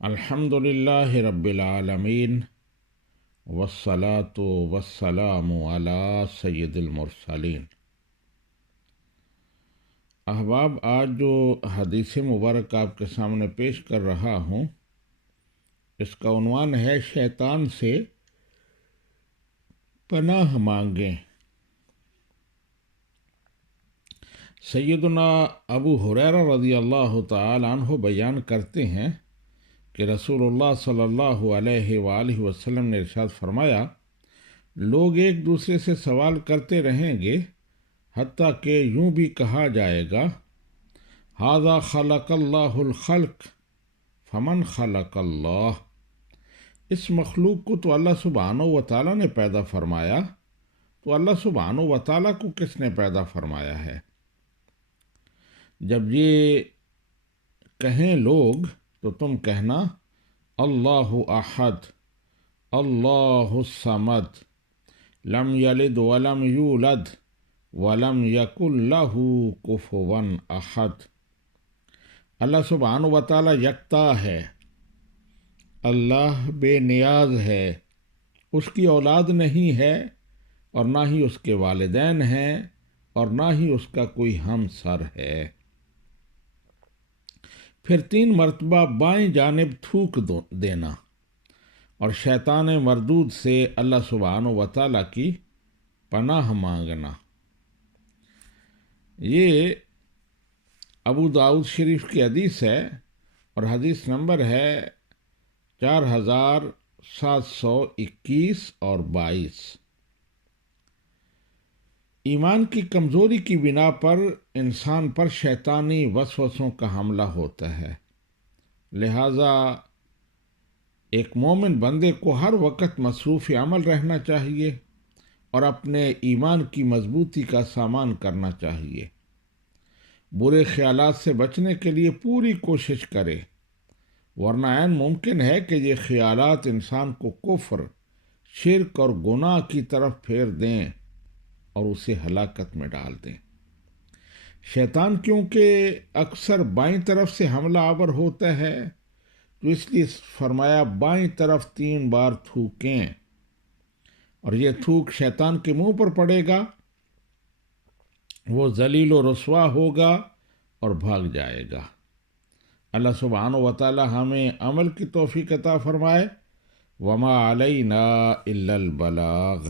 الحمد للہ رب العالمین والصلاة والسلام علی سید المرسلین۔ احباب، آج جو حدیث مبارک آپ کے سامنے پیش کر رہا ہوں، اس کا عنوان ہے شیطان سے پناہ مانگیں۔ سیدنا ابو ہریرہ رضی اللہ تعالی عنہ بیان کرتے ہیں کہ رسول اللہ صلی اللہ علیہ وآلہ وسلم نے ارشاد فرمایا، لوگ ایک دوسرے سے سوال کرتے رہیں گے حتیٰ کہ یوں بھی کہا جائے گا، ھذا خلق اللہ الخلق فمن خلق اللہ، اس مخلوق کو تو اللہ سبحانہ و تعالیٰ نے پیدا فرمایا، تو اللہ سبحانہ و تعالیٰ کو کس نے پیدا فرمایا ہے؟ جب یہ کہیں لوگ تو تم کہنا، اللہ احد، اللہ الصمد، لم یلد ولم یولد ولم یکن لہ کفوا احد۔ اللہ سبحانہ و تعالی یکتا ہے، اللہ بے نیاز ہے، اس کی اولاد نہیں ہے اور نہ ہی اس کے والدین ہیں اور نہ ہی اس کا کوئی ہمسر ہے۔ پھر 3 مرتبہ بائیں جانب تھوک دینا اور شیطان مردود سے اللہ سبحانہ و تعالیٰ کی پناہ مانگنا۔ یہ ابو داؤد شریف کی حدیث ہے اور حدیث نمبر ہے 4721 اور 22۔ ایمان کی کمزوری کی بنا پر انسان پر شیطانی وسوسوں کا حملہ ہوتا ہے، لہذا ایک مومن بندے کو ہر وقت مصروف عمل رہنا چاہیے اور اپنے ایمان کی مضبوطی کا سامان کرنا چاہیے۔ برے خیالات سے بچنے کے لیے پوری کوشش کرے، ورنہ عین ممکن ہے کہ یہ خیالات انسان کو کفر، شرک اور گناہ کی طرف پھیر دیں اور اسے ہلاکت میں ڈال دیں۔ شیطان کیونکہ اکثر بائیں طرف سے حملہ آور ہوتا ہے، تو اس لیے فرمایا بائیں طرف 3 بار تھوکیں، اور یہ تھوک شیطان کے منہ پر پڑے گا، وہ ذلیل و رسوا ہوگا اور بھاگ جائے گا۔ اللہ سبحانہ و تعالی ہمیں عمل کی توفیق عطا فرمائے۔ وما علینا الا البلاغ۔